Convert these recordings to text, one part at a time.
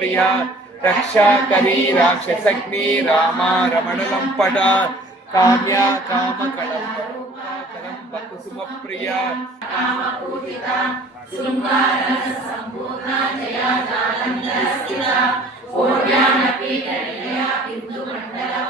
ప్రియా. రక్షాకరీ రాక్షసగ్ని రామ రమణలం పట. కామ్య కామ కళం కుసుమ ప్రియ కామపూజిత శృంగార సంపూర్ణ స్థిత పీఠ బిందు మండల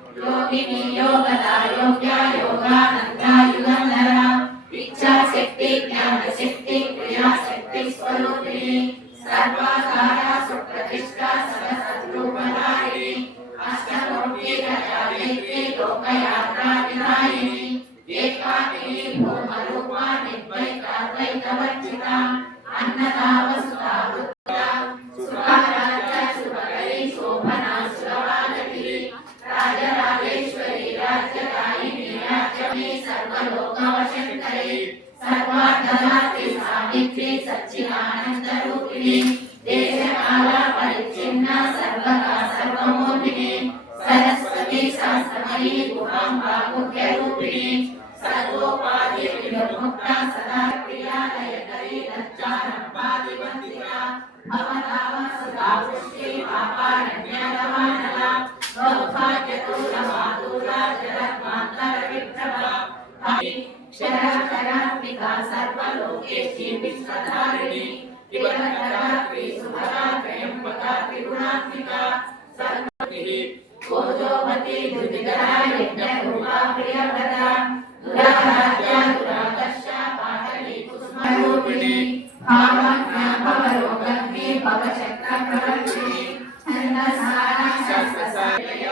సాక్షిని పరాశక్తి పరానిష్ట యోగిని యోగ్య ఇచ్ఛాశక్తి జ్ఞానశక్తి క్రియాశక్తి స్వరూపిణి సర్వాధార సుప్రతిష్ట సరసద్రూపధారిణి అష్టమూర్తి వినాయిని ఏకాకిని భూమరూప సావిత్రి సచ్చిదానంద రూపిణి దేశకాల పరిచ్ఛిన్న సర్వకా సర్వమూర్తిని సరస్వతి శాస్త్రమయీ గుహాంబా ముఖ్య రూపిణి సర్వోపాధి విముక్త సదా క్రియాలయకరి లజ్జారంపాదివందిత భవనామ సదా పుష్టి పాపారణ్యరమానల సౌభాగ్యతూల మాతూల జగన్మాంతర విప్రభ शरणात्मिका सर्वलोकेशी विश्वधारिणी त्रिवन्धरात्रि सुभगा त्र्यम्बका त्रिगुणात्मिका सर्वतिः ओजोमती दुर्विदरा यज्ञरूपा प्रियवदा दुराराध्या दुराकर्षा पातली कुसुमरूपिणी भावाज्ञा पवरोगग्नि पवचक्रप्रवर्तिनी अन्नसारा शस्त्रसारया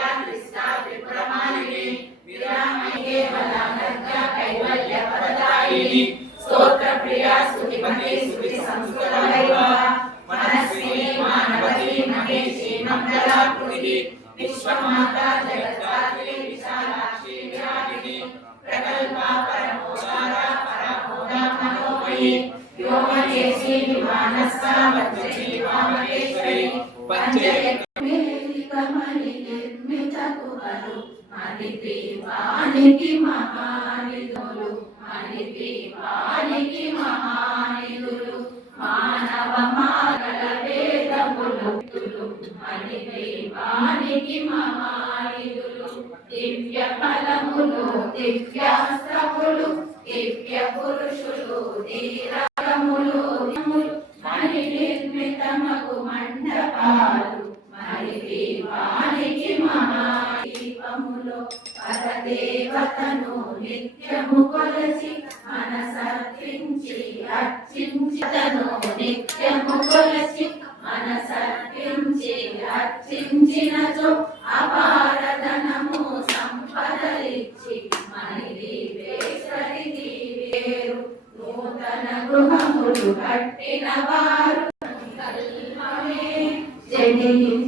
వ్యోమకేశి విమానస్థ వజ్రని వామకేశ్వరి పంచయ కమలి నిర్మిత మణిపి వానికి మహానిధులు. మణిపి వానికి మహానిధులు. మానవ మాగల వేదములు. మణిపి వానికి మహానిధులు. దివ్య ఫలములు దివ్యాస్త్రములు దివ్య పురుషులు ధీరములు దేవతను నిత్యము కొలసి మనసర్పించి అర్చించితను నిత్యము కొలసి మనసర్పించి అర్చించినచో అపా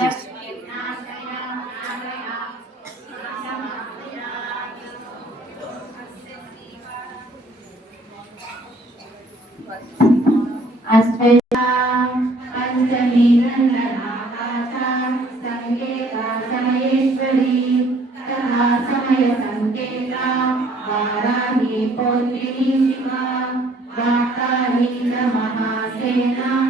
చేస్తుంది వారాహి పౌర్ణిమ వాకాళీ మహాసేనా